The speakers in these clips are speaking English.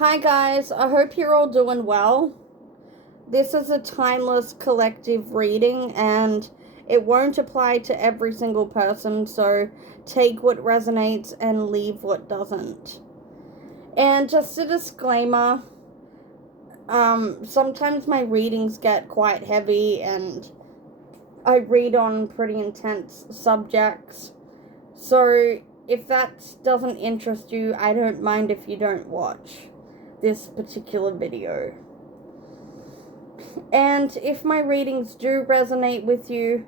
Hi guys, I hope you're all doing well. This is a timeless collective reading and it won't apply to every single person, so take what resonates and leave what doesn't. And just a disclaimer, sometimes my readings get quite heavy and I read on pretty intense subjects. So if that doesn't interest you, I don't mind if you don't watch this particular video. And if my readings do resonate with you,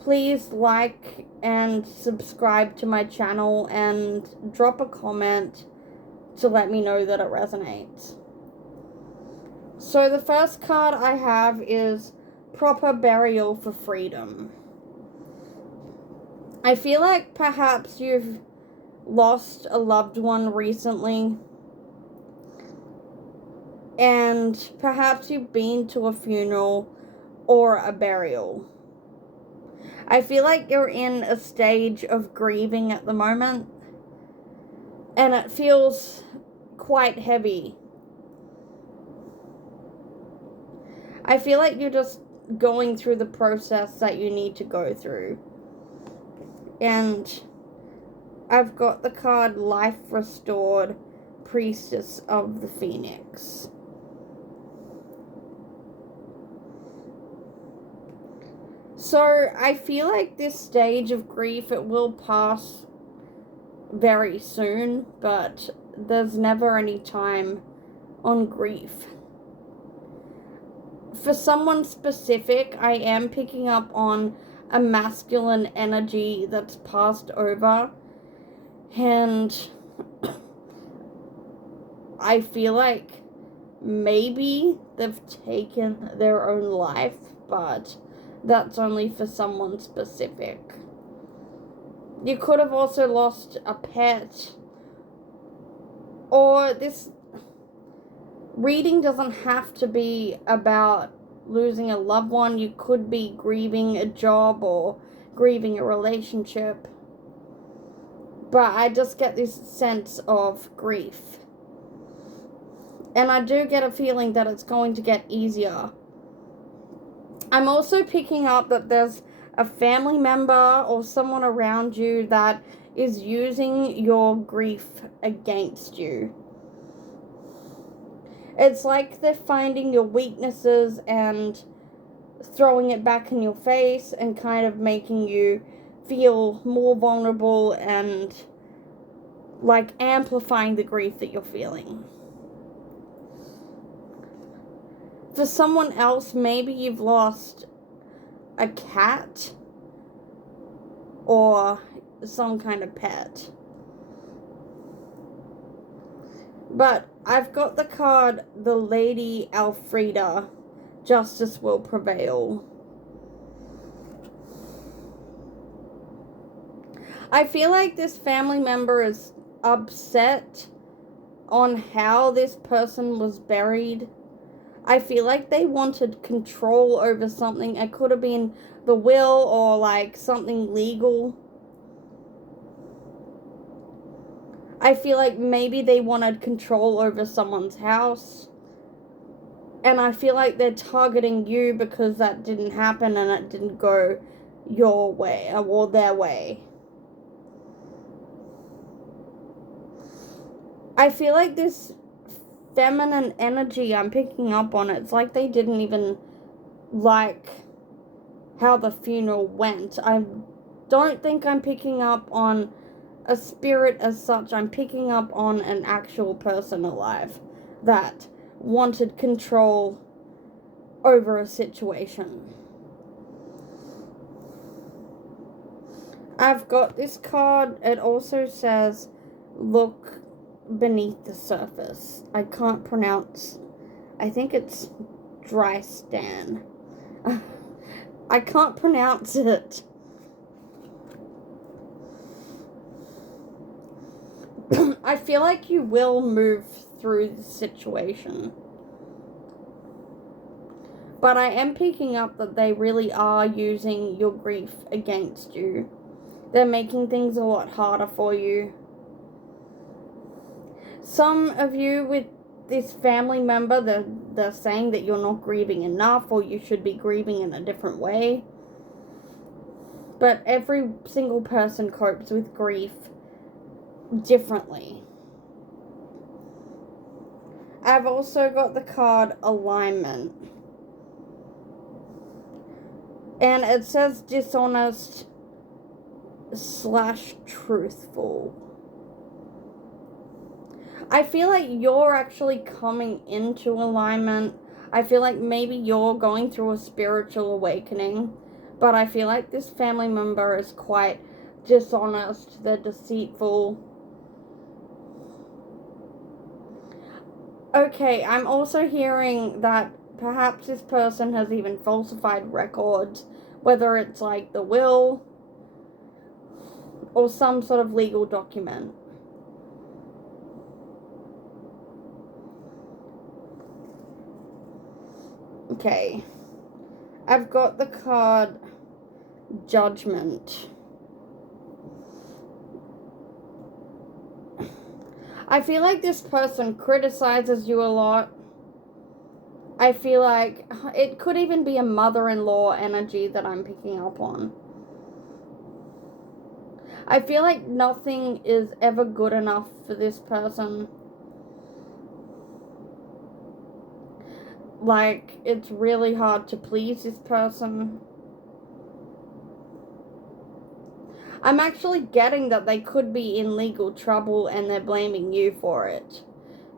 please like and subscribe to my channel and drop a comment to let me know that it resonates. So the first card I have is Proper Burial for Freedom. I feel like perhaps you've lost a loved one recently, and perhaps you've been to a funeral or a burial. I feel like you're in a stage of grieving at the moment, and it feels quite heavy. I feel like you're just going through the process that you need to go through. And I've got the card Life Restored, Priestess of the Phoenix. So I feel like this stage of grief, it will pass very soon, but there's never any time on grief. For someone specific, I am picking up on a masculine energy that's passed over, and I feel like maybe they've taken their own life, but that's only for someone specific. You could have also lost a pet, or this reading doesn't have to be about losing a loved one. You could be grieving a job or grieving a relationship, but I just get this sense of grief, and I do get a feeling that it's going to get easier. I'm also picking up that there's a family member or someone around you that is using your grief against you. It's like they're finding your weaknesses and throwing it back in your face and kind of making you feel more vulnerable and like amplifying the grief that you're feeling. For someone else, maybe you've lost a cat or some kind of pet. But I've got the card, the Lady Elfrida, Justice Will Prevail. I feel like this family member is upset on how this person was buried. I feel like they wanted control over something. It could have been the will or like something legal. I feel like maybe they wanted control over someone's house. And I feel like they're targeting you because that didn't happen and it didn't go your way or their way. I feel like this feminine energy I'm picking up on, it's like they didn't even like how the funeral went. I don't think I'm picking up on a spirit as such. I'm picking up on an actual person alive that wanted control over a situation. I've got this card. It also says, look beneath the surface. I can't pronounce. I think it's Dristan. I can't pronounce it. I feel like you will move through the situation. But I am picking up that they really are using your grief against you. They're making things a lot harder for you. Some of you with this family member, they're saying that you're not grieving enough, or you should be grieving in a different way. But every single person copes with grief differently. I've also got the card Alignment. And it says dishonest / truthful. I feel like you're actually coming into alignment. I feel like maybe you're going through a spiritual awakening. But I feel like this family member is quite dishonest. They're deceitful. Okay, I'm also hearing that perhaps this person has even falsified records, whether it's like the will or some sort of legal document. Okay, I've got the card Judgment. I feel like this person criticizes you a lot. I feel like it could even be a mother-in-law energy that I'm picking up on. I feel like nothing is ever good enough for this person. Like, it's really hard to please this person. I'm actually getting that they could be in legal trouble and they're blaming you for it.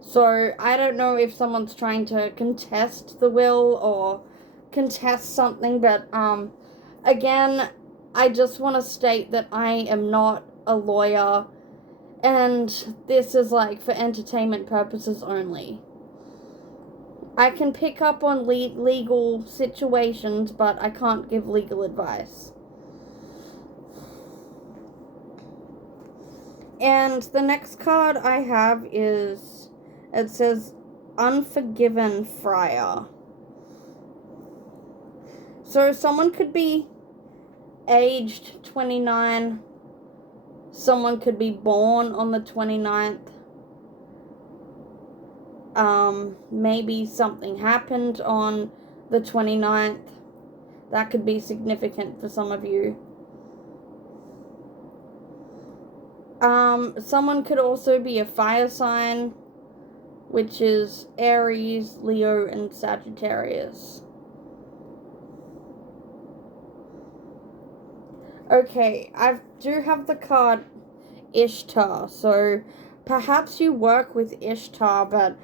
So, I don't know if someone's trying to contest the will or contest something, but, again, I just want to state that I am not a lawyer, and this is, like, for entertainment purposes only. I can pick up on legal situations, but I can't give legal advice. And the next card I have is, it says, Unforgiven Friar. So someone could be aged 29. Someone could be born on the 29th. Maybe something happened on the 29th. That could be significant for some of you. Someone could also be a fire sign, which is Aries, Leo, and Sagittarius. Okay, I do have the card Ishtar, so perhaps you work with Ishtar, but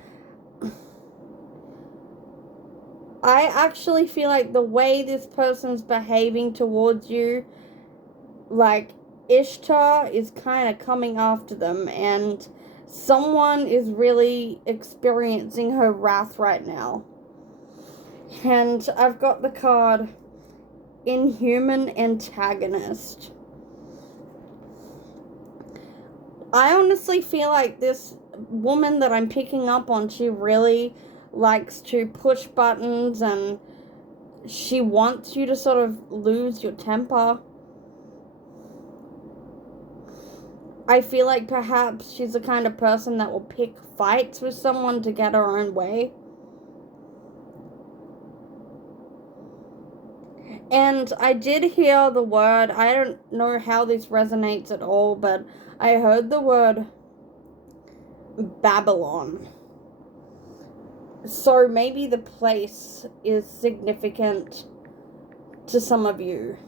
I actually feel like the way this person's behaving towards you, like, Ishtar is kind of coming after them, and someone is really experiencing her wrath right now. And I've got the card Inhuman Antagonist. I honestly feel like this woman that I'm picking up on, she really likes to push buttons, and she wants you to sort of lose your temper. I feel like perhaps she's the kind of person that will pick fights with someone to get her own way. And I did hear the word, I don't know how this resonates at all, but I heard the word Babylon. So maybe the place is significant to some of you.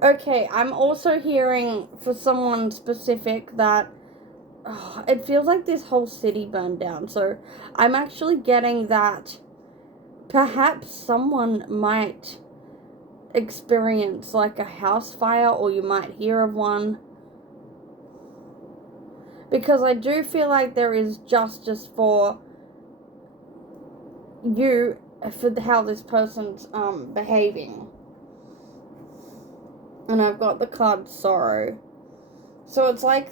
Okay, I'm also hearing for someone specific that it feels like this whole city burned down. So I'm actually getting that perhaps someone might experience like a house fire, or you might hear of one. Because I do feel like there is justice for you for how this person's behaving. And I've got the card Sorrow. So it's like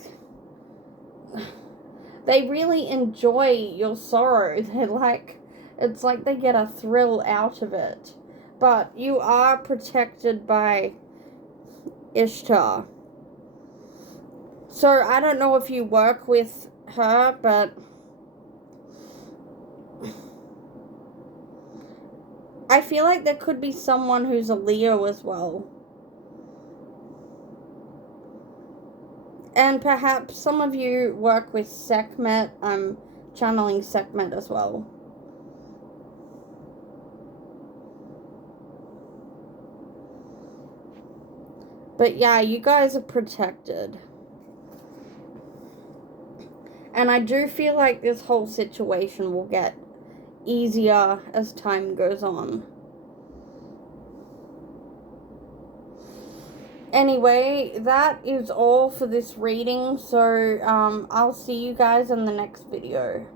they really enjoy your sorrow. They're like, it's like they get a thrill out of it. But you are protected by Ishtar. So I don't know if you work with her, but I feel like there could be someone who's a Leo as well. And perhaps some of you work with Sekhmet. I'm channeling Sekhmet as well. But yeah, you guys are protected. And I do feel like this whole situation will get easier as time goes on. Anyway, that is all for this reading. So, I'll see you guys in the next video.